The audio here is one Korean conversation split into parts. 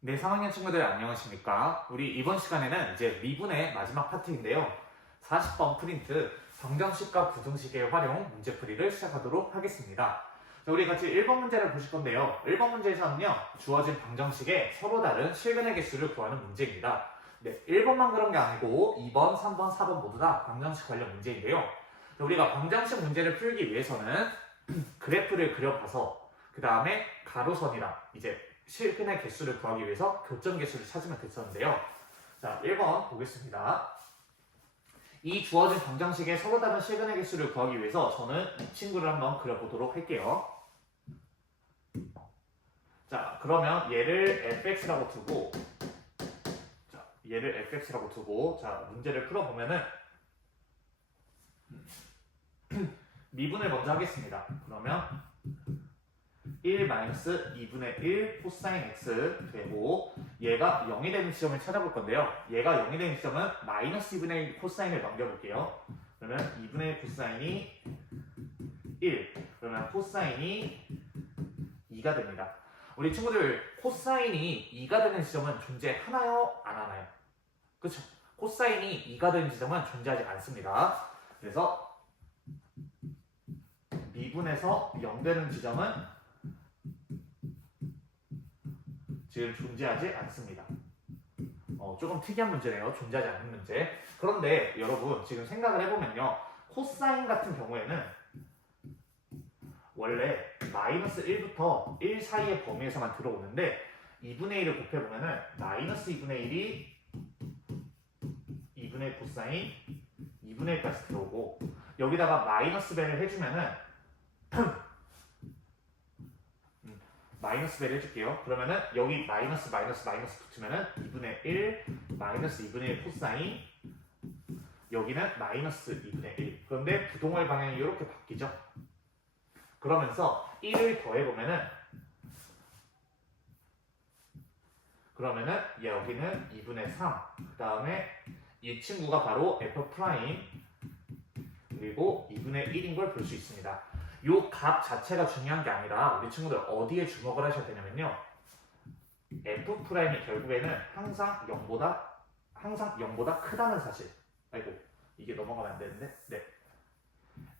네, 3학년 친구들 안녕하십니까? 우리 이번 시간에는 이제 미분의 마지막 파트인데요. 40번 프린트, 방정식과 부등식의 활용 문제풀이를 시작하도록 하겠습니다. 자, 우리 같이 1번 문제를 보실 건데요. 1번 문제에서는요, 주어진 방정식의 서로 다른 실근의 개수를 구하는 문제입니다. 네, 1번만 그런 게 아니고 2번, 3번, 4번 모두 다 방정식 관련 문제인데요. 자, 우리가 방정식 문제를 풀기 위해서는 그래프를 그려봐서 그 다음에 가로선이랑 이제 실근의 개수를 구하기 위해서 교점 개수를 찾으면 됐었는데요. 자, 1번 보겠습니다. 이 주어진 방정식의 서로 다른 실근의 개수를 구하기 위해서 저는 이 친구를 한번 그려보도록 할게요. 자, 그러면 얘를 fx라고 두고 자, 문제를 풀어보면은 미분을 먼저 하겠습니다. 그러면 1-2분의 1 코사인 x 되고 얘가 0이 되는 지점을 찾아볼 건데요. 얘가 0이 되는 지점은 마이너스 2분의 1 코사인을 넘겨볼게요. 그러면 2분의 1 코사인이 1 그러면 코사인이 2가 됩니다. 우리 친구들 코사인이 2가 되는 지점은 존재하나요? 안 하나요? 그쵸? 코사인이 2가 되는 지점은 존재하지 않습니다. 그래서 미분에서 0 되는 지점은 지금 존재하지 않습니다. 조금 특이한 문제네요. 존재하지 않는 문제. 그런데 여러분 지금 생각을 해보면요. 코사인 같은 경우에는 원래 마이너스 1부터 1 사이의 범위에서만 들어오는데 2분의 1을 곱해보면은 마이너스 2분의 1이 2분의 1 코사인 2분의 1까지 들어오고 여기다가 마이너스 배를 해주면은 마이너스 배를 해줄게요. 그러면은 여기 마이너스 붙으면은 2분의 1 마이너스 2분의 1 코사인 여기는 마이너스 2분의 1 그런데 부동월 방향이 이렇게 바뀌죠. 그러면서 1을 더해보면은 여기는 2분의 3 그 다음에 이 친구가 바로 f 프라임 그리고 2분의 1인 걸 볼 수 있습니다. 요 값 자체가 중요한 게 아니라 우리 친구들 어디에 주목을 하셔야 되냐면요. f 프라임이 결국에는 항상 0보다 크다는 사실. 아이고 이게 넘어가면 안 되는데. 네.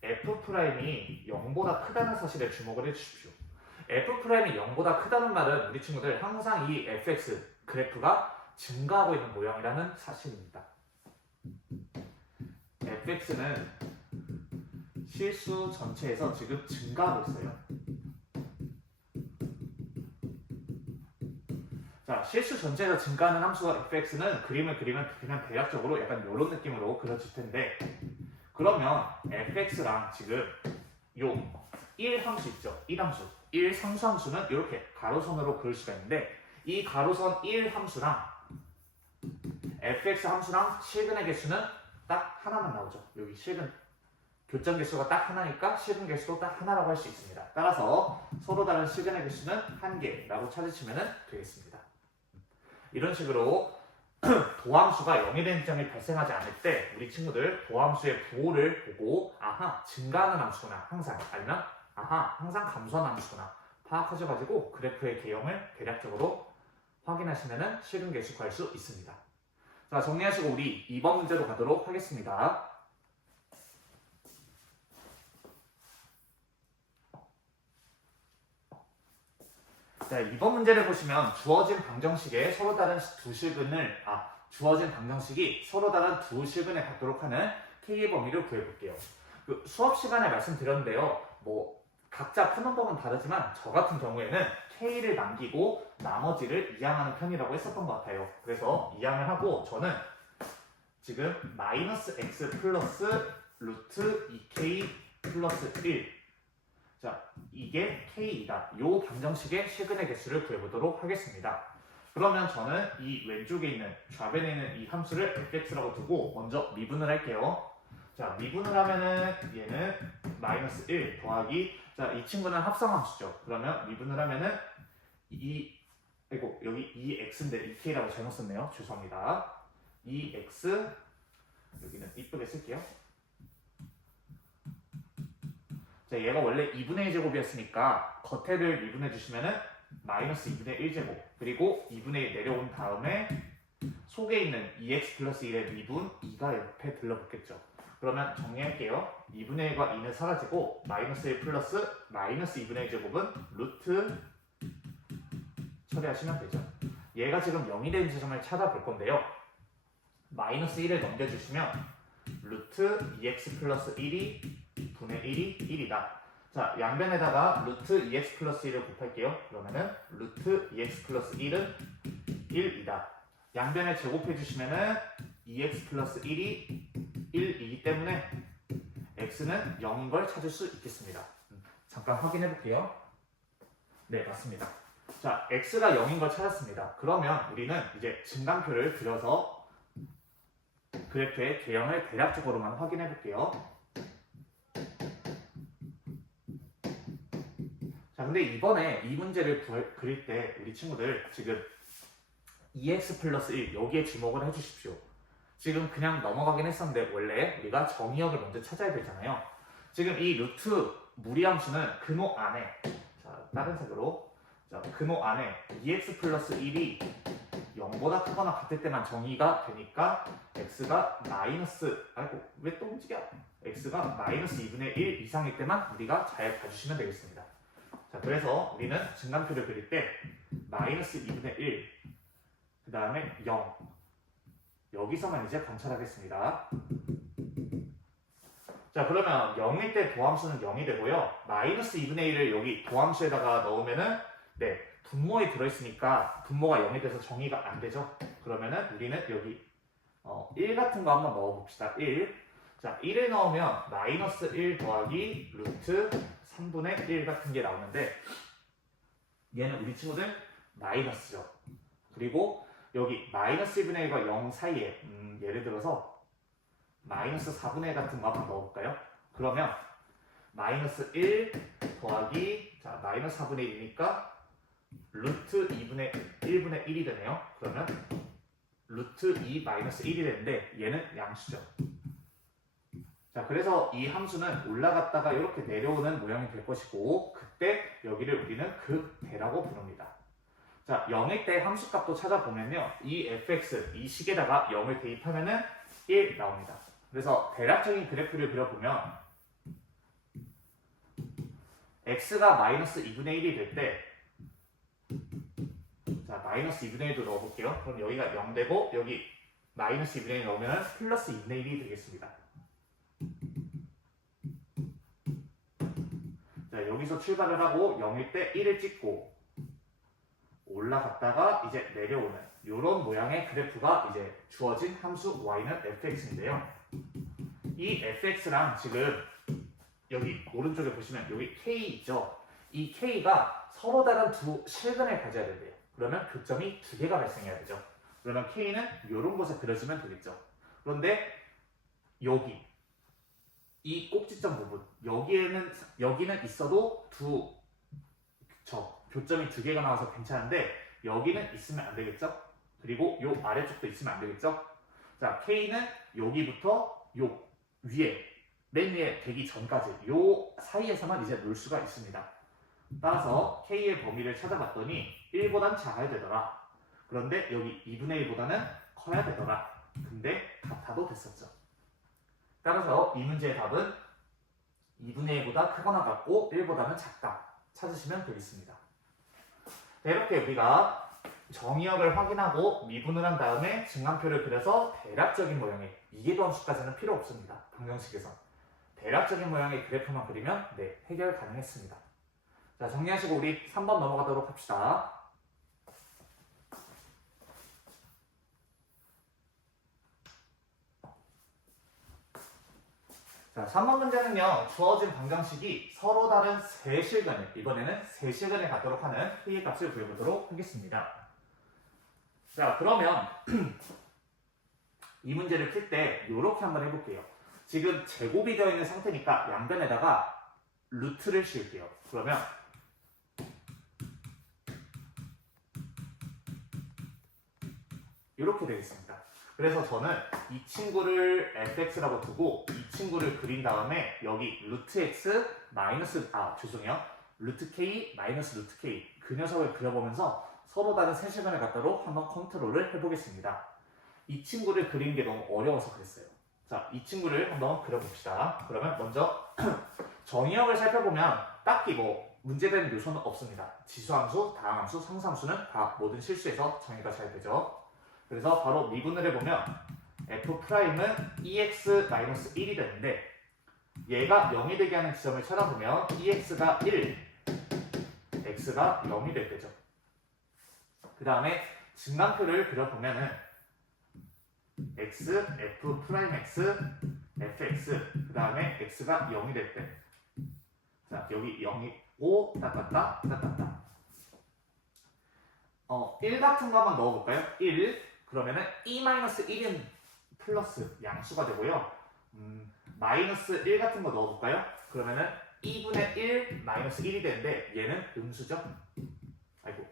f 프라임이 0보다 크다는 사실에 주목을 해주십시오. f 프라임이 0보다 크다는 말은 우리 친구들 항상 이 fx 그래프가 증가하고 있는 모양이라는 사실입니다. fx는 실수 전체에서 지금 증가하고 있어요. 자, 실수 전체에서 증가하는 함수가 fx는 그림을 그리면 그냥 대략적으로 약간 이런 느낌으로 그려질 텐데 그러면 fx랑 지금 요 1 함수 있죠? 1함수 1 상수함수는 이렇게 가로선으로 그릴 수가 있는데 이 가로선 1 함수랑 fx 함수랑 실근의 개수는 딱 하나만 나오죠. 여기 실근 교점 개수가 딱 하나니까 실근 개수도 딱 하나라고 할 수 있습니다. 따라서 서로 다른 실근의 개수는 1개라고 찾으시면 되겠습니다. 이런 식으로 도함수가 0이 되는 지점이 발생하지 않을 때 우리 친구들 도함수의 부호를 보고 아하 증가하는 함수구나 항상 아니면 아하 항상 감소하는 함수구나 파악하셔가지고 그래프의 개형을 대략적으로 확인하시면 실근 개수 구할 수 있습니다. 자, 정리하시고 우리 2번 문제로 가도록 하겠습니다. 자, 이번 문제를 보시면 주어진 방정식이 서로 다른 두 실근에 갖도록 하는 K의 범위를 구해볼게요. 그 수업 시간에 말씀드렸는데요. 각자 푸는 법은 다르지만 저 같은 경우에는 K를 남기고 나머지를 이항하는 편이라고 했었던 것 같아요. 그래서 이항을 하고 저는 지금 마이너스 x 플러스 루트 2k 플러스 1 자, 이게 K이다. 이 방정식의 실근의 개수를 구해보도록 하겠습니다. 그러면 저는 이 왼쪽에 있는 좌변에 있는 이 함수를 fx라고 두고 먼저 미분을 할게요. 자, 미분을 하면은 얘는 마이너스 1 더하기 자, 이 친구는 합성함수죠. 그러면 미분을 하면은 여기 2x인데 2k라고 잘못 썼네요. 죄송합니다. 2x 여기는 이쁘게 쓸게요. 자, 얘가 원래 2분의 1 제곱이었으니까 겉에를 미분해 주시면은 마이너스 2분의 1제곱 그리고 2분의 1 내려온 다음에 속에 있는 2x 플러스 1의 미분 2가 옆에 들러붙겠죠. 그러면 정리할게요. 2분의 1과 2는 사라지고 마이너스 1 플러스 마이너스 2분의 1제곱은 루트 처리하시면 되죠. 얘가 지금 0이 되는 지점을 찾아볼 건데요. 마이너스 1을 넘겨주시면 루트 2x 플러스 1이 분의 1이 1이다. 자, 양변에다가 루트 2x 플러스 1을 곱할게요. 그러면은 루트 2x 플러스 1은 1이다. 양변을 제곱해주시면은 2x 플러스 1이 1이기 때문에 x는 0인 걸 찾을 수 있겠습니다. 잠깐 확인해 볼게요. 네, 맞습니다. 자, x가 0인 걸 찾았습니다. 그러면 우리는 이제 증간표를 그려서 그래프의 개형을 대략적으로만 확인해 볼게요. 자, 근데 이번에 이 문제를 그릴 때 우리 친구들 지금 2x 플러스 1 여기에 주목을 해주십시오. 지금 그냥 넘어가긴 했었는데 원래 우리가 정의역을 먼저 찾아야 되잖아요. 지금 이 루트 무리함수는 근호 안에, 자, 다른 색으로, 자, 근호 안에 2x 플러스 1이 0보다 크거나 같을 때만 정의가 되니까 x가 마이너스, 아이고 왜 또 움직여? x가 마이너스 2분의 1 이상일 때만 우리가 잘 봐주시면 되겠습니다. 자, 그래서 우리는 증간표를 그릴 때 마이너스 2분의 1, 그 다음에 0 여기서만 이제 관찰하겠습니다. 자, 그러면 0일 때 도함수는 0이 되고요. 마이너스 2분의 1을 여기 도함수에다가 넣으면은 네, 분모에 들어있으니까 분모가 0이 돼서 정의가 안 되죠. 그러면은 우리는 여기 1 같은 거 한번 넣어봅시다. 1. 자, 1을 넣으면 마이너스 1 더하기 루트 3분의 1 같은 게 나오는데 얘는 우리 친구들 마이너스죠. 그리고 여기 마이너스 1분의 1과 0 사이에 예를 들어서 마이너스 4분의 1 같은 거 한번 넣어볼까요? 그러면 마이너스 1 더하기 자 마이너스 4분의 1이니까 루트 2분의 1분의 1이 되네요. 그러면 루트 2 마이너스 1이 되는데 얘는 양수죠. 자, 그래서 이 함수는 올라갔다가 이렇게 내려오는 모양이 될 것이고 그때 여기를 우리는 극대라고 부릅니다. 자, 0일 때 함수값도 찾아보면요. 이 fx, 이 식에다가 0을 대입하면은 1 나옵니다. 그래서 대략적인 그래프를 그려보면 x가 마이너스 2분의 1이 될 때 자, 마이너스 2분의 1도 넣어볼게요. 그럼 여기가 0 되고 여기 마이너스 2분의 1 넣으면 플러스 2분의 1이 되겠습니다. 자, 여기서 출발을 하고 0일 때 1을 찍고 올라갔다가 이제 내려오는 이런 모양의 그래프가 이제 주어진 함수 y는 fx인데요. 이 fx랑 지금 여기 오른쪽에 보시면 여기 k 있죠. 이 k가 서로 다른 두 실근을 가져야 된대요. 그러면 교점이 두 개가 발생해야 되죠. 그러면 k는 이런 곳에 그려지면 되겠죠. 그런데 여기 이 꼭지점 부분 여기는 있어도 교점이 두 개가 나와서 괜찮은데 여기는 있으면 안 되겠죠? 그리고 요 아래쪽도 있으면 안 되겠죠? 자, K는 여기부터 요 위에 맨 위에 되기 전까지 요 사이에서만 이제 놀 수가 있습니다. 따라서 K의 범위를 찾아봤더니 1보단 작아야 되더라. 그런데 여기 2분의 1보다는 커야 되더라. 근데 같아도 됐었죠. 따라서 이 문제의 답은 2분의 1보다 크거나 같고 1보다는 작다. 찾으시면 되겠습니다. 이렇게 우리가 정의역을 확인하고 미분을 한 다음에 증간표를 그려서 대략적인 모양의 이계도함수까지는 필요 없습니다. 방정식에서 대략적인 모양의 그래프만 그리면 네, 해결 가능했습니다. 자, 정리하시고 우리 3번 넘어가도록 합시다. 자, 3번 문제는요. 주어진 방정식이 서로 다른 세 실근을 이번에는 세 실근을 갖도록 하는 K의 값을 구해보도록 하겠습니다. 자, 그러면 이 문제를 풀 때 이렇게 한번 해볼게요. 지금 제곱이 되어 있는 상태니까 양변에다가 루트를 씌울게요. 그러면 이렇게 되겠습니다. 그래서 저는 이 친구를 fx라고 두고 이 친구를 그린 다음에 여기 루트 x 마이너스 죄송해요. 루트 k 마이너스 루트 k 그 녀석을 그려보면서 서로 다른 세시간을 갖다로 한번 컨트롤을 해보겠습니다. 이 친구를 그리는 게 너무 어려워서 그랬어요. 자, 이 친구를 한번 그려봅시다. 그러면 먼저 정의역을 살펴보면 딱히 뭐 문제되는 요소는 없습니다. 지수함수, 다항함수, 상수함수는 다 모든 실수에서 정의가 잘 되죠. 그래서 바로 미분을 해보면 f'은 EX-1이 되는데 얘가 0이 되게 하는 지점을 찾아보면 EX가 1, X가 0이 될 때죠. 그 다음에 증간표를 그려보면은 X, F'X, Fx 그 다음에 X가 0이 될 때 자, 여기 0이고 따따따 따따따 1 같은 거 한번 넣어볼까요? 1 그러면은 E-1은 플러스 양수가 되고요. 마이너스 1 같은 거 넣어볼까요? 그러면은 2분의 1 마이너스 1이 되는데 얘는 음수죠? 아이고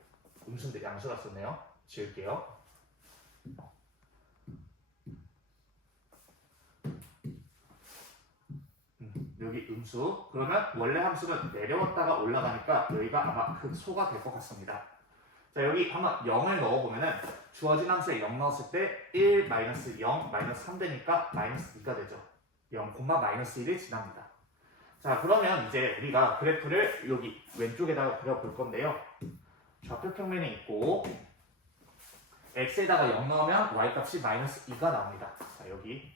음수인데 양수라 썼네요. 지울게요. 여기 음수. 그러면 원래 함수는 내려왔다가 올라가니까 여기가 아마 극소가 될 것 같습니다. 자, 여기 한번 0을 넣어보면은 주어진 함수에 0 넣었을 때 1, 마이너스 0, 마이너스 3 되니까 마이너스 2가 되죠. 0, 마이너스 1이 지납니다. 자, 그러면 이제 우리가 그래프를 여기 왼쪽에다가 그려볼 건데요. 좌표 평면에 있고 x에다가 0 넣으면 y값이 마이너스 2가 나옵니다. 자, 여기.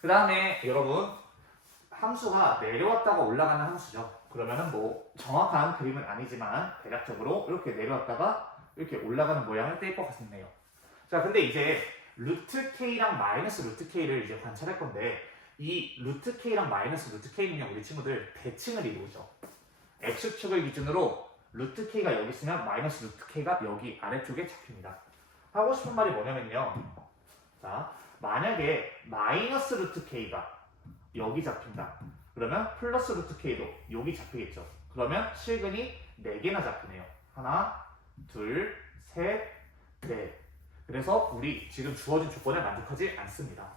그 다음에 여러분 함수가 내려왔다가 올라가는 함수죠. 그러면은 뭐 정확한 그림은 아니지만 대략적으로 이렇게 내려왔다가 이렇게 올라가는 모양을 뗄 것 같네요. 자, 근데 이제 루트 k랑 마이너스 루트 k를 이제 관찰할 건데 이 루트 k랑 마이너스 루트 k는요 우리 친구들 대칭을 이루죠. x축을 기준으로 루트 k가 여기 있으면 마이너스 루트 k가 여기 아래쪽에 잡힙니다. 하고 싶은 말이 뭐냐면요. 자, 만약에 마이너스 루트 k가 여기 잡힌다. 그러면 플러스 루트 k도 여기 잡히겠죠. 그러면 실근이 4개나 잡히네요. 하나, 둘, 셋, 넷. 그래서 우리 지금 주어진 조건에 만족하지 않습니다.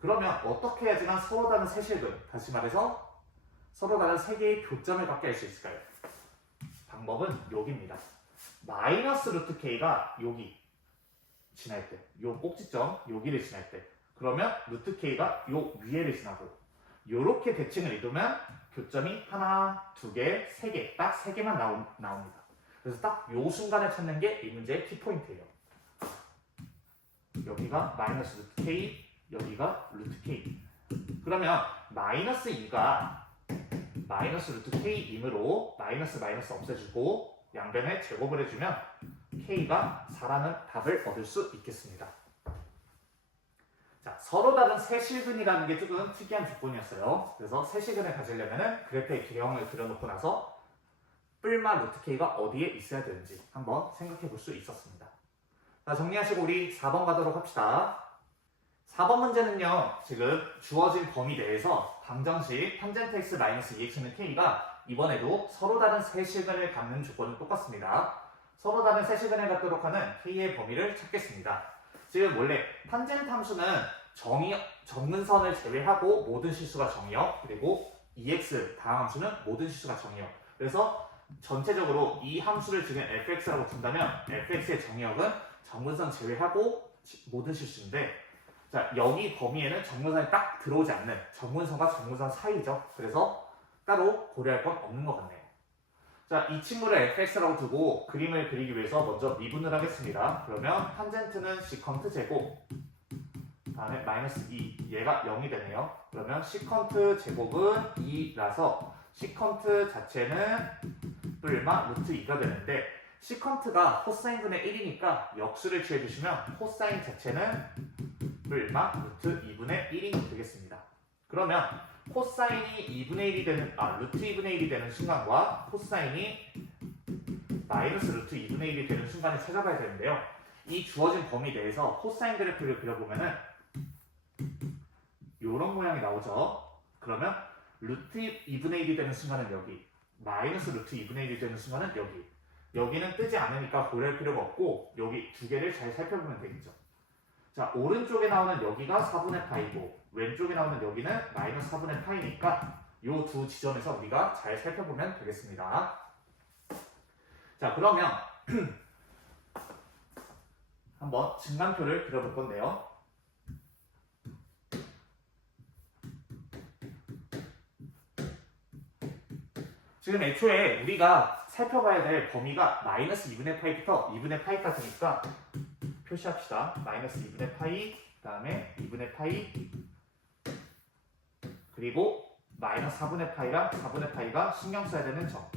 그러면 어떻게 해야지만 서로 다른 세 실근, 다시 말해서 서로 다른 3개의 교점을 갖게 할 수 있을까요? 방법은 여기입니다. 마이너스 루트 k가 여기 지날 때, 요 꼭지점 여기를 지날 때, 그러면 루트 k가 요 위에를 지나고 요렇게 대칭을 이루면 교점이 하나, 2개, 3개, 딱 3개만 나옵니다. 그래서 딱 요 순간을 찾는 게 이 문제의 키포인트예요. 여기가 마이너스 루트 k, 여기가 루트 k. 그러면 마이너스 2가 마이너스 루트 k이므로 마이너스 마이너스 없애주고 양변에 제곱을 해주면 k가 4라는 답을 얻을 수 있겠습니다. 자, 서로 다른 세실근이라는 게 조금 특이한 조건이었어요. 그래서 세실근을 가지려면 그래프의 개형을 그려놓고 나서 뿔마 루트 k가 어디에 있어야 되는지 한번 생각해 볼 수 있었습니다. 자, 정리하시고 우리 4번 가도록 합시다. 4번 문제는요, 지금 주어진 범위 내에서 방정식 탄젠트 x 마이너스 2x는 k가 이번에도 서로 다른 세실근을 갖는 조건은 똑같습니다. 서로 다른 세실근을 갖도록 하는 k의 범위를 찾겠습니다. 지금 원래 탄젠트 함수는 정근선을 제외하고 모든 실수가 정이요. 그리고 EX 다항함수는 모든 실수가 정이요. 그래서 전체적으로 이 함수를 지금 fx라고 둔다면 fx의 정의역은 정근선 제외하고 모든 실수인데 자, 여기 범위에는 정근선이 딱 들어오지 않는 정근선과 정근선 사이죠. 그래서 따로 고려할 건 없는 것 같네요. 자, 이 친구를 fx라고 두고 그림을 그리기 위해서 먼저 미분을 하겠습니다. 그러면 탄젠트는 시컨트 제곱 다음에 마이너스 2 얘가 0이 되네요. 그러면 시컨트 제곱은 2라서 시컨트 자체는 뿔마 루트 2가 되는데 시컨트가 코사인분의 1이니까 역수를 취해주시면 코사인 자체는 뿔마 루트 2분의 1이 되겠습니다. 그러면 코사인이 2분의 1이 되는 루트 2분의 1이 되는 순간과 코사인이 마이너스 루트 2분의 1이 되는 순간을 찾아봐야 되는데요. 이 주어진 범위 내에서 코사인 그래프를 그려보면은 이런 모양이 나오죠. 그러면 루트 2분의 1이 되는 순간은 여기, 마이너스 루트 2분의 1이 되는 순간은 여기. 여기는 뜨지 않으니까 고려할 필요가 없고 여기 두 개를 잘 살펴보면 되겠죠. 자, 오른쪽에 나오는 여기가 4분의 파이고 왼쪽에 나오는 여기는 마이너스 4분의 파이니까 요 두 지점에서 우리가 잘 살펴보면 되겠습니다. 자, 그러면 한번 증간표를 그려볼 건데요. 지금 애초에 우리가 살펴봐야 될 범위가 마이너스 2분의 파이부터 2분의 파이까지니까 표시합시다. 마이너스 2분의 파이, 그 다음에 2분의 파이, 그리고 마이너스 4분의 파이랑 4분의 파이가 신경 써야 되는 점.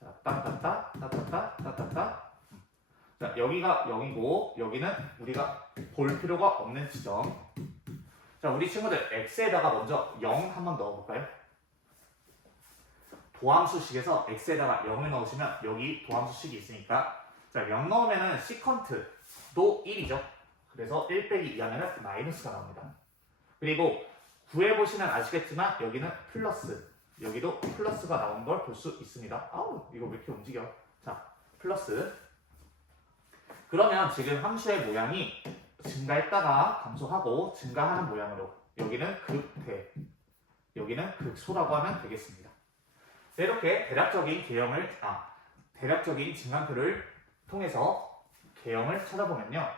자, 따따따, 따따따, 따따따. 자, 여기가 0이고 여기는 우리가 볼 필요가 없는 지점. 자, 우리 친구들 x에다가 먼저 0 한번 넣어볼까요? 도함수식에서 x에다가 0을 넣으시면 여기 도함수식이 있으니까 자, 0 넣으면은 시컨트도 1이죠. 그래서 1 빼기 2 하면은 마이너스가 나옵니다. 그리고 구해보시면 아시겠지만 여기는 플러스, 여기도 플러스가 나온 걸 볼 수 있습니다. 아우, 이거 왜 이렇게 움직여? 자, 플러스. 그러면 지금 함수의 모양이 증가했다가 감소하고 증가하는 모양으로, 여기는 극대, 여기는 극소라고 하면 되겠습니다. 이렇게 대략적인 증간표를 통해서 개형을 찾아보면요.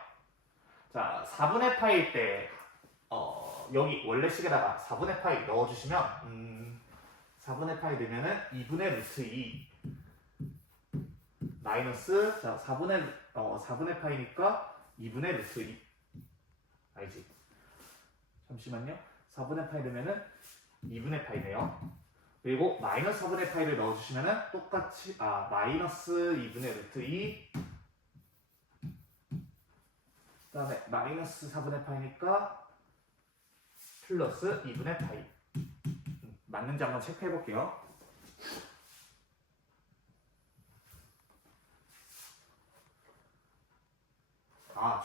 자, 4분의 파일 때 여기 원래 식에다가 4분의 파이 넣어주시면 4분의 파이 되면은 2분의 루트 2 마이너스, 자, 4분의 파이니까 2분의 루트 2 알지? 잠시만요. 4분의 파이 되면은 2분의 파이네요. 그리고 마이너스 4분의 파이를 넣어주시면은 똑같이 마이너스 2분의 루트 2 그 다음에 마이너스 4분의 파이니까 플러스 2분의 파이. 맞는지 한번 체크해 볼게요.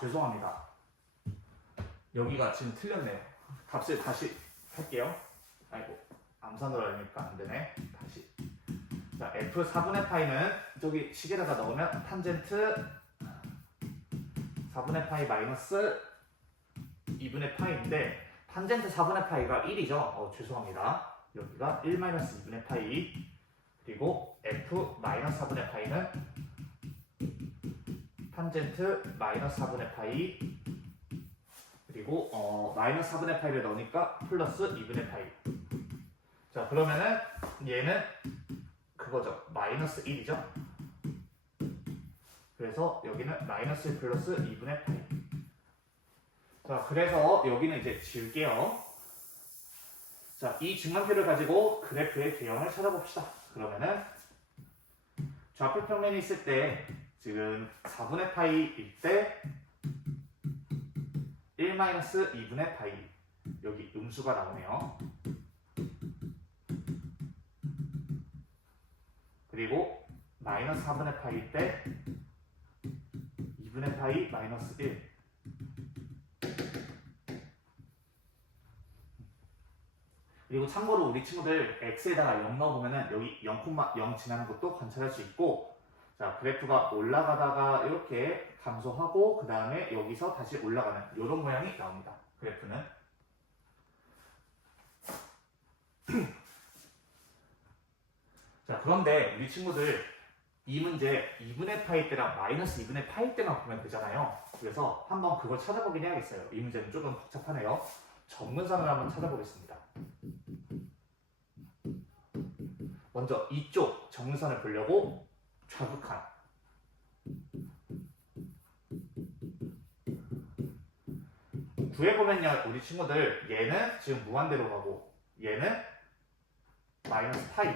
죄송합니다. 여기가 지금 틀렸네요. 값을 다시 할게요. 아이고, 암산으로 하니까 안 되네. 다시. 자, f 4분의 파이는 저기 식에다가 넣으면 탄젠트 4분의 파이 마이너스 2분의 파이인데 탄젠트 4분의 파이가 1이죠. 죄송합니다. 여기가 1 마이너스 2분의 파이, 그리고 f 마이너스 4분의 파이는 탄젠트 마이너스 4분의 파이, 그리고 마이너스 4분의 파이를 넣으니까 플러스 2분의 파이. 자, 그러면은 얘는 그거죠. 마이너스 1이죠. 그래서 여기는 마이너스 1 플러스 2분의 파이. 자, 그래서 여기는 이제 지울게요. 자, 이 증간표를 가지고 그래프의 개형을 찾아봅시다. 그러면은 좌표 평면이 있을 때 지금 4분의 파이일 때 1 마이너스 2분의 파이, 여기 음수가 나오네요. 그리고 마이너스 4분의 파이일 때 2분의 파이 마이너스 1. 그리고 참고로 우리 친구들 x에다가 0 넣어보면은 여기 0,0 지나는 것도 관찰할 수 있고, 자, 그래프가 올라가다가 이렇게 감소하고 그 다음에 여기서 다시 올라가는 이런 모양이 나옵니다. 그래프는. 자, 그런데 우리 친구들 이 문제 2분의 파이 때랑 마이너스 2분의 파이 때만 보면 되잖아요. 그래서 한번 그걸 찾아보긴 해야겠어요. 이 문제는 조금 복잡하네요. 정근선을 한번 찾아보겠습니다. 먼저 이쪽 정근선을 보려고 좌극한 구해보면요, 우리 친구들 얘는 지금 무한대로 가고 얘는 마이너스 파이,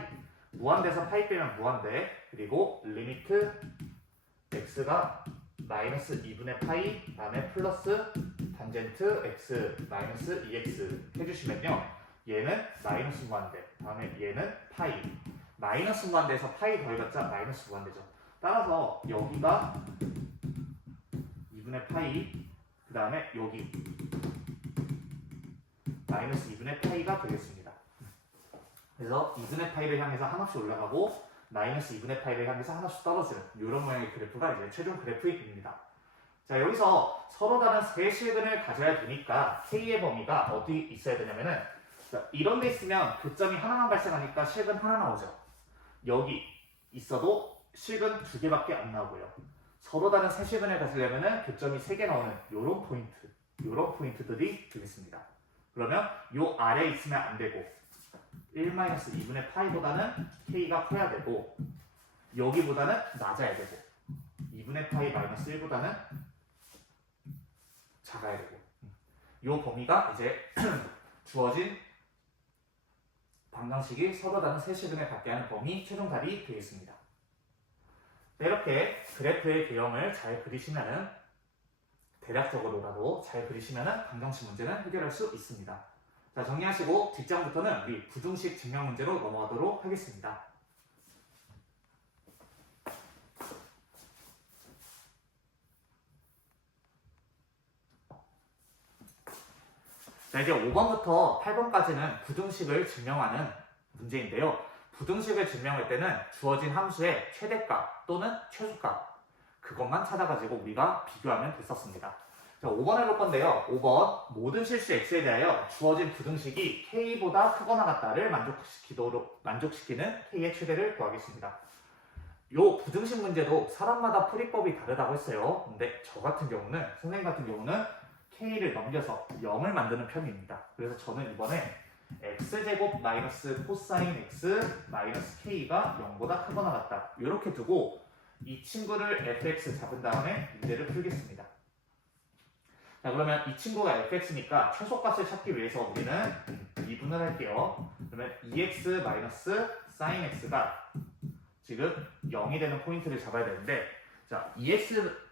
무한대에서 파이 빼면 무한대, 그리고 리미트 x가 마이너스 2분의 파이 다음에 플러스 탄젠트 x 마이너스 2x 해주시면요, 얘는 마이너스 무한대 다음에 얘는 파이, 마이너스 무한대에서 파이 더해봤자 마이너스 무한대죠. 따라서 여기가 2분의 파이, 그 다음에 여기 마이너스 2분의 파이가 되겠습니다. 그래서 2분의 파이를 향해서 한없이 올라가고 마이너스 2분의 파이를 향해서 한없이 떨어지는 이런 모양의 그래프가 이제 최종 그래프입니다. 자, 여기서 서로 다른 세 실근을 가져야 되니까 K의 범위가 어디 있어야 되냐면은, 자, 이런 데 있으면 교점이 하나만 발생하니까 실근 하나 나오죠. 여기 있어도 실근 2개밖에 안 나오고요. 서로 다른 세 실근을 가지려면은 교점이 3개 나오는 요런 포인트들이 되겠습니다. 그러면 요 아래에 있으면 안 되고 1-2분의 파이보다는 K가 커야 되고 여기보다는 낮아야 되고 2분의 파이 마이너스 1보다는 작아야 되고 요 범위가 이제 주어진 방정식이 서로 다른 세 실근을 갖게 하는 범위 최종 답이 되겠습니다. 이렇게 그래프의 개형을 잘 그리시면은 대략적으로라도 잘 그리시면은 방정식 문제는 해결할 수 있습니다. 자, 정리하시고 뒷장부터는 우리 부등식 증명 문제로 넘어가도록 하겠습니다. 자, 이제 5번부터 8번까지는 부등식을 증명하는 문제인데요. 부등식을 증명할 때는 주어진 함수의 최대값 또는 최소값 그것만 찾아가지고 우리가 비교하면 됐었습니다. 자, 5번 해볼 건데요. 5번 모든 실수 x에 대하여 주어진 부등식이 k보다 크거나 같다를 만족시키는 k의 최대를 구하겠습니다. 요 부등식 문제도 사람마다 풀이법이 다르다고 했어요. 근데 저 같은 경우는 선생님 같은 경우는 k를 넘겨서 0을 만드는 편입니다. 그래서 저는 이번에 x제곱 마이너스 코사인 x 마이너스 k가 0보다 크거나 같다 이렇게 두고 이 친구를 fx 잡은 다음에 문제를 풀겠습니다. 자, 그러면 이 친구가 fx니까 최소값을 찾기 위해서 우리는 미분을 할게요. 그러면 2x 마이너스 sin x가 지금 0이 되는 포인트를 잡아야 되는데, 자, 2x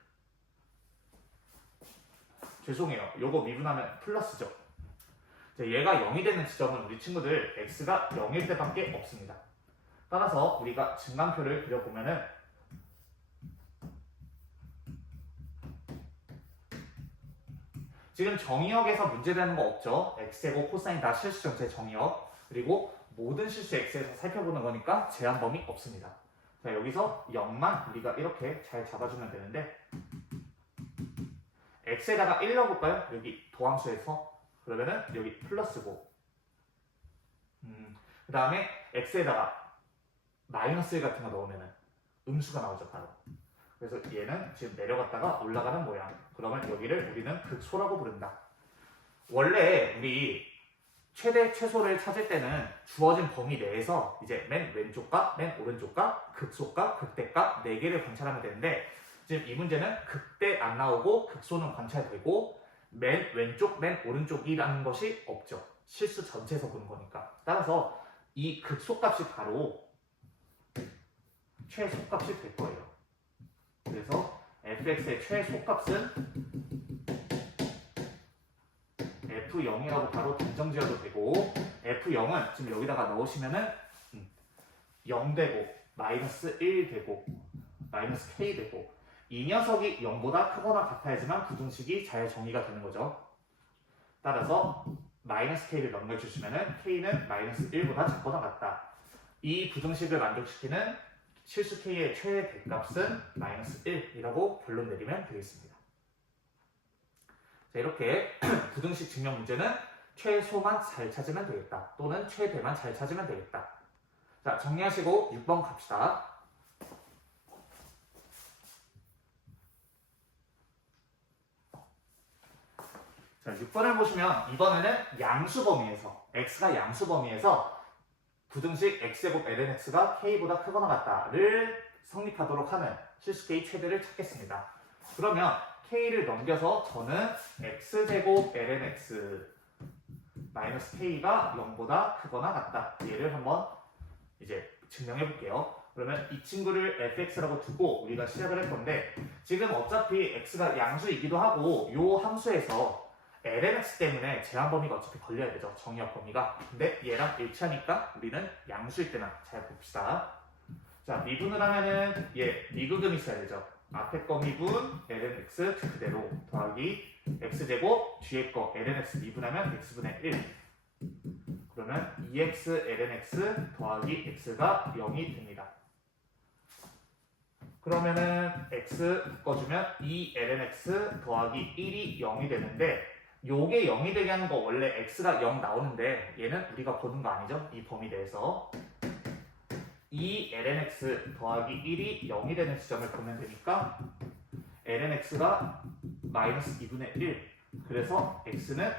죄송해요. 요거 미분하면 플러스죠. 자, 얘가 0이 되는 지점은 우리 친구들 x가 0일 때밖에 없습니다. 따라서 우리가 증간표를 그려보면은 지금 정의역에서 문제되는 거 없죠. x제곱 코사인 다 실수 전체 정의역. 그리고 모든 실수 x에서 살펴보는 거니까 제한 범위 없습니다. 자, 여기서 0만 우리가 이렇게 잘 잡아주면 되는데 x에다가 1 넣어볼까요? 여기 도함수에서. 그러면은 여기 플러스고 그 다음에 x에다가 마이너스 1 같은 거 넣으면은 음수가 나오죠, 바로. 그래서 얘는 지금 내려갔다가 올라가는 모양. 그러면 여기를 우리는 극소라고 부른다. 원래 우리 최대 최소를 찾을 때는 주어진 범위 내에서 이제 맨 왼쪽 값, 맨 오른쪽 값, 극소값, 극대값 4개를 관찰하면 되는데 지금 이 문제는 극대 안 나오고 극소는 관찰되고 맨 왼쪽, 맨 오른쪽이라는 것이 없죠. 실수 전체에서 보는 거니까. 따라서 이 극소값이 바로 최소값이 될 거예요. 그래서 fx의 최소값은 f0이라고 바로 단정지어도 되고 f0은 지금 여기다가 넣으시면은 0 되고 마이너스 1 되고 마이너스 k 되고 이 녀석이 0보다 크거나 같아야지만 부등식이 잘 정의가 되는 거죠. 따라서 마이너스 k를 넘겨주시면은 k는 마이너스 1보다 작거나 같다. 이 부등식을 만족시키는 실수 k의 최대값은 마이너스 1이라고 결론 내리면 되겠습니다. 자, 이렇게 부등식 증명 문제는 최소만 잘 찾으면 되겠다. 또는 최대만 잘 찾으면 되겠다. 자, 정리하시고 6번 갑시다. 자, 6번을 보시면 이번에는 양수 범위에서 x가 양수 범위에서 부등식 x제곱 lnx가 k보다 크거나 같다를 성립하도록 하는 실수 k 최대를 찾겠습니다. 그러면 k를 넘겨서 저는 x제곱 lnx 마이너스 k가 0보다 크거나 같다. 얘를 한번 이제 증명해 볼게요. 그러면 이 친구를 fx라고 두고 우리가 시작을 할 건데 지금 어차피 x가 양수이기도 하고 요 함수에서 lnx 때문에 제한 범위가 어차피 걸려야 되죠. 정의역 범위가. 근데 얘랑 일치하니까 우리는 양수일 때만 잘 봅시다. 자, 미분을 하면은 얘 미분금 있어야 되죠. 앞에 거 미분 lnx 그대로 더하기 x제곱 뒤에 거 lnx 미분하면 x분의 1. 그러면 2x lnx 더하기 x가 0이 됩니다. 그러면은 x 바꿔주면 2lnx 더하기 1이 0이 되는데 요게 0이 되게 하는 거 원래 x가 0 나오는데 얘는 우리가 보는 거 아니죠? 이 범위 내에서 2lnx 더하기 1이 0이 되는 지점을 보면 되니까 lnx가 마이너스 2분의 1 그래서 x는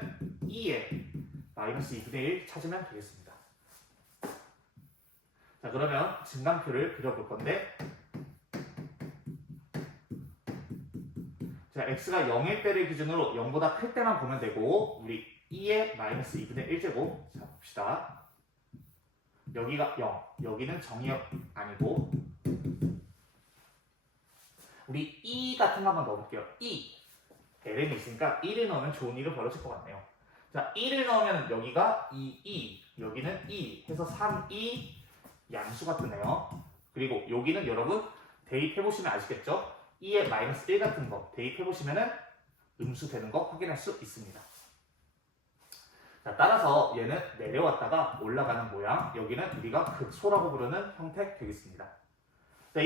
2에 마이너스 2분의 1 찾으면 되겠습니다. 자 그러면 증강표를 그려볼 건데 자 x가 0일 때를 기준으로 0보다 클 때만 보면 되고 우리 2의 마이너스 2분의 1제곱 자 봅시다. 여기가 0 여기는 정의 아니고 우리 2 같은 거 한번 넣어볼게요. 2 ln이 있으니까 1을 넣으면 좋은 일이 벌어질 것 같네요. 자 1을 넣으면 여기가 2 여기는 2 해서 3, 2 양수가 뜨네요. 그리고 여기는 여러분 대입해보시면 아시겠죠? 2의 마이너스 1 같은 거 대입해보시면 음수 되는 거 확인할 수 있습니다. 자, 따라서 얘는 내려왔다가 올라가는 모양 여기는 우리가 극소라고 부르는 형태 되겠습니다. 자,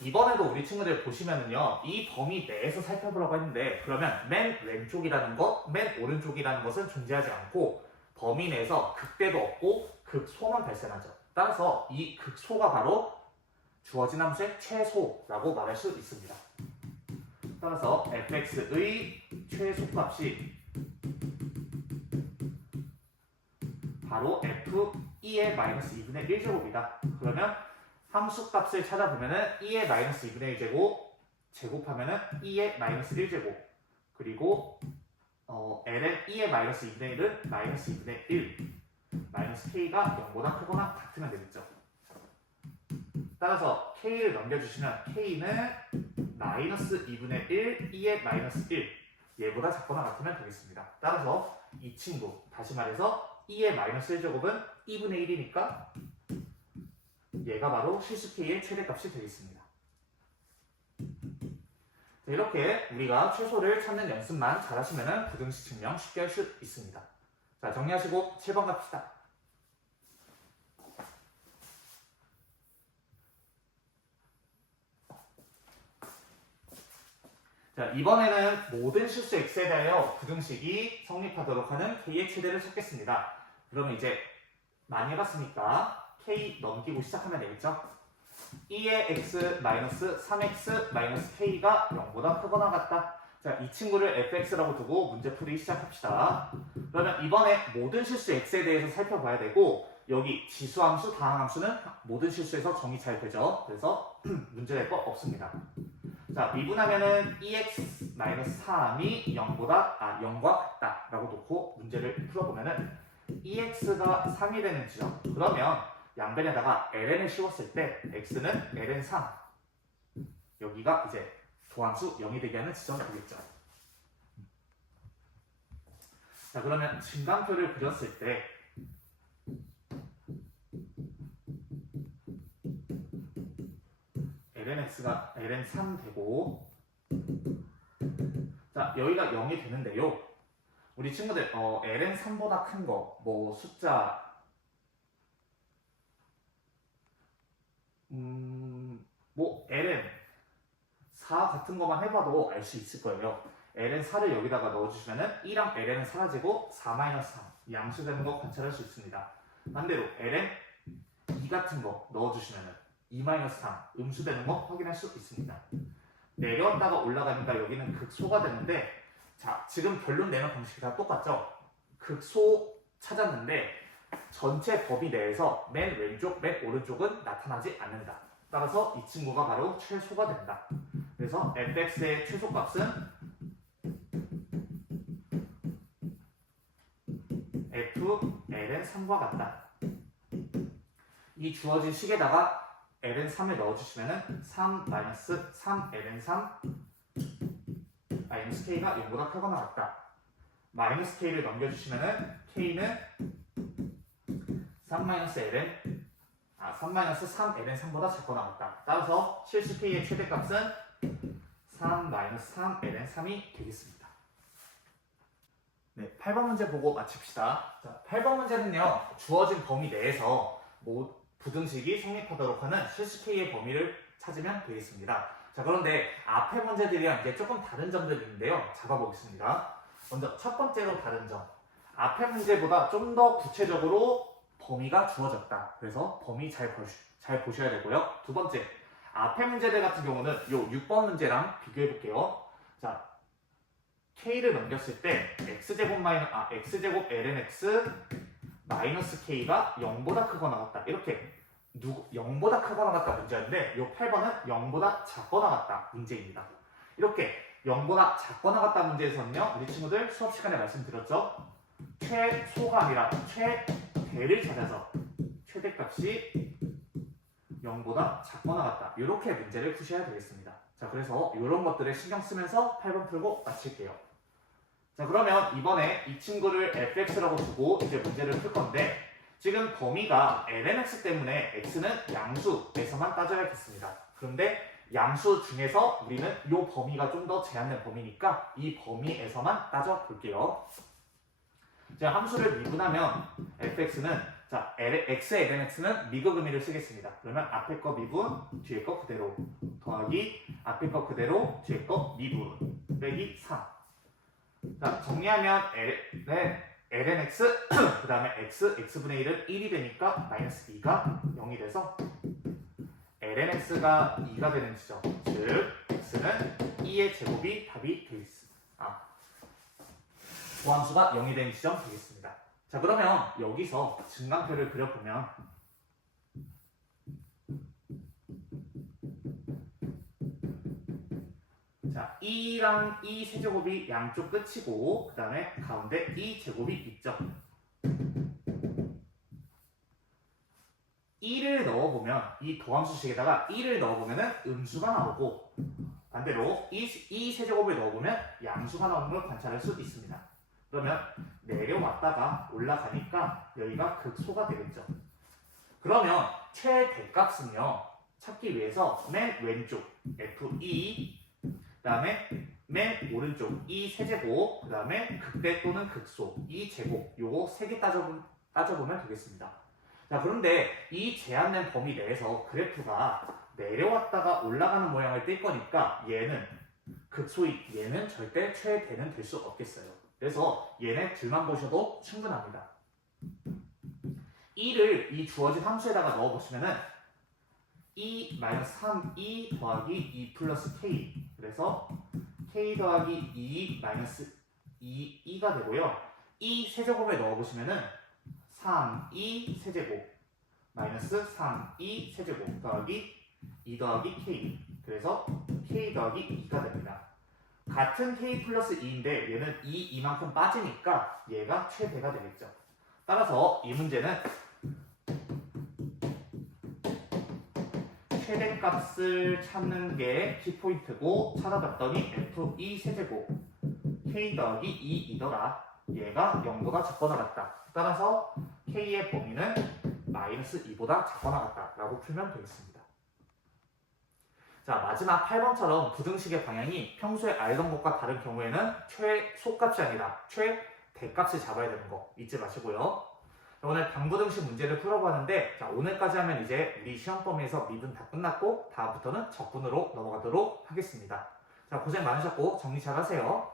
이번에도 우리 친구들 보시면은요 이 범위 내에서 살펴보라고 했는데 그러면 맨 왼쪽이라는 것, 맨 오른쪽이라는 것은 존재하지 않고 범위 내에서 극대도 없고 극소만 발생하죠. 따라서 이 극소가 바로 주어진 함수의 최소라고 말할 수 있습니다. 따라서 fx의 최소값이 바로 f2의 마이너스 2분의 1제곱이다. 그러면 함수값을 찾아보면은 2의 마이너스 2분의 1제곱 제곱하면은 2의 마이너스 1제곱 그리고 ln 2의 마이너스 2분의 1은 마이너스 2분의 1 마이너스 k가 0보다 크거나 같으면 되겠죠. 따라서 k를 넘겨주시면 k는 마이너스 2분의 1 2의 마이너스 1 얘보다 작거나 같으면 되겠습니다. 따라서 이 친구 다시 말해서 2의 마이너스 1제곱은 2분의 1이니까 얘가 바로 실수 k의 최대값이 되겠습니다. 자, 이렇게 우리가 최소를 찾는 연습만 잘하시면 부등식 증명 쉽게 할 수 있습니다. 자 정리하시고 7번 갑시다. 자 이번에는 모든 실수 x에 대하여 부등식이 성립하도록 하는 k의 최대를 찾겠습니다. 그러면 이제 많이 해봤으니까 k 넘기고 시작하면 되겠죠? 2의 x 마이너스 3x 마이너스 k가 0보다 크거나 같다. 자, 이 친구를 fx라고 두고 문제 풀이 시작합시다. 그러면 이번에 모든 실수 x에 대해서 살펴봐야 되고 여기 지수함수, 다항함수는 모든 실수에서 정의 잘 되죠. 그래서 문제 될 거 없습니다. 자, 미분하면은 2x 마이너스 3이 0과 같다 라고 놓고 문제를 풀어보면은 2x가 3이 되는 지점 그러면 양변에다가 ln을 씌웠을 때 x는 ln 3 여기가 이제 도함수 0이 되게 하는 지점이 되겠죠. 자 그러면 증강표를 그렸을 때 lnx가 ln 3 되고 자 여기가 0이 되는데요. 우리 친구들 ln 3보다 큰 거 뭐 숫자 뭐 ln 4 같은 것만 해봐도 알 수 있을 거예요. ln 4를 여기다가 넣어주시면은 2랑 ln은 사라지고 4-3 양수되는 거 관찰할 수 있습니다. 반대로 ln 2 같은 거 넣어주시면은 2-3 음수되는 거 확인할 수 있습니다. 내려왔다가 올라가니까 여기는 극소가 되는데 자 지금 결론 내는 방식이 다 똑같죠? 극소 찾았는데 전체 범위 내에서 맨 왼쪽, 맨 오른쪽은 나타나지 않는다. 따라서 이 친구가 바로 최소가 된다. 그래서 fx의 최소값은 f ln 3과 같다. 이 주어진 식에다가 ln 3을 넣어주시면 3-3 ln 3 마이너스 k가 0보다 크거나 같다. 마이너스 k를 넘겨주시면 k는 3-ln 3-3 ln 3보다 작거나 같다. 따라서 실수 k의 최대값은 3-3 ln 3이 되겠습니다. 네, 8번 문제 보고 마칩시다. 자, 8번 문제는요. 주어진 범위 내에서 부등식이 성립하도록 하는 실수 k의 범위를 찾으면 되겠습니다. 자, 그런데 앞에 문제들이랑 이제 조금 다른 점들이 있는데요. 잡아보겠습니다. 먼저 첫 번째로 다른 점. 앞에 문제보다 좀 더 구체적으로 범위가 주어졌다. 그래서 범위 잘 보셔야 되고요. 두 번째, 앞에 문제들 같은 경우는 요 6번 문제랑 비교해 볼게요. 자, k를 넘겼을 때 x제곱 lnx 마이너스 k가 0보다 크거나 같다. 이렇게 0보다 크거나 같다 문제인데 요 8번은 0보다 작거나 같다 문제입니다. 이렇게 0보다 작거나 같다 문제에서는요. 우리 친구들 수업 시간에 말씀드렸죠. 최소가 아니라 최대를 찾아서 최대값이 0보다 작거나 같다. 이렇게 문제를 푸셔야 되겠습니다. 자, 그래서 이런 것들을 신경 쓰면서 8번 풀고 마칠게요. 자, 그러면 이번에 이 친구를 fx라고 두고 이제 문제를 풀 건데 지금 범위가 lnx 때문에 x는 양수에서만 따져야겠습니다. 그런데 양수 중에서 우리는 이 범위가 좀 더 제한된 범위니까 이 범위에서만 따져 볼게요. 자, 함수를 미분하면 fx는 자, x의 lnx는 미분 의미를 쓰겠습니다. 그러면 앞에 거 미분, 뒤에 거 그대로 더하기 앞에 거 그대로, 뒤에 거 미분 빼기 3. 자, 정리하면 lnx 그 다음에 x분의 1은 1이 되니까 마이너스 2가 0이 돼서 lnx가 2가 되는 지점, 즉 x는 2의 제곱이 답이 되겠습니다. 고함수가 0이 되는 지점 되겠습니다. 자, 그러면 여기서 증강표를 그려보면 자, 2랑 2 세제곱이 양쪽 끝이고 그 다음에 가운데 2 제곱이 있죠. 2를 넣어보면 이 도함수식에다가 2를 넣어보면 음수가 나오고 반대로 2 세제곱을 넣어보면 양수가 나오는 걸 관찰할 수 있습니다. 그러면 내려왔다가 올라가니까 여기가 극소가 되겠죠. 그러면 최대값은요. 찾기 위해서 맨 왼쪽 f2 그 다음에 맨 오른쪽 2 세제곱 그 다음에 극대 또는 극소 2 제곱 요거 3개 따져보면 되겠습니다. 자, 그런데 이 제한된 범위 내에서 그래프가 내려왔다가 올라가는 모양을 띌 거니까 얘는 극소이 얘는 절대 최대는 될 수 없겠어요. 그래서 얘네 둘만 보셔도 충분합니다. 2를 이 주어진 함수에다가 넣어보시면은 2-3 더하기 2 플러스 k 그래서 k 더하기 2 마이너스 2가 되고요. 2 세제곱에 넣어보시면은 3 세제곱 마이너스 3 세제곱 더하기 2 더하기 k 그래서 k 더하기 2가 됩니다. 같은 k 플러스 2인데 얘는 이만큼 빠지니까 얘가 최대가 되겠죠. 따라서 이 문제는 최대값을 찾는 게 키포인트고 찾아봤더니 f2 세제곱 k 더하기 2이더라. 얘가 0보다 작거나 같다. 따라서 k의 범위는 마이너스 2보다 작거나 같다 라고 풀면 되겠습니다. 자, 마지막 8번처럼 부등식의 방향이 평소에 알던 것과 다른 경우에는 최소값이 아니라 최대값을 잡아야 되는 거 잊지 마시고요. 오늘 방부등식 문제를 풀어봤는데 자, 오늘까지 하면 이제 우리 시험 범위에서 미분 다 끝났고 다음부터는 적분으로 넘어가도록 하겠습니다. 자, 고생 많으셨고 정리 잘 하세요.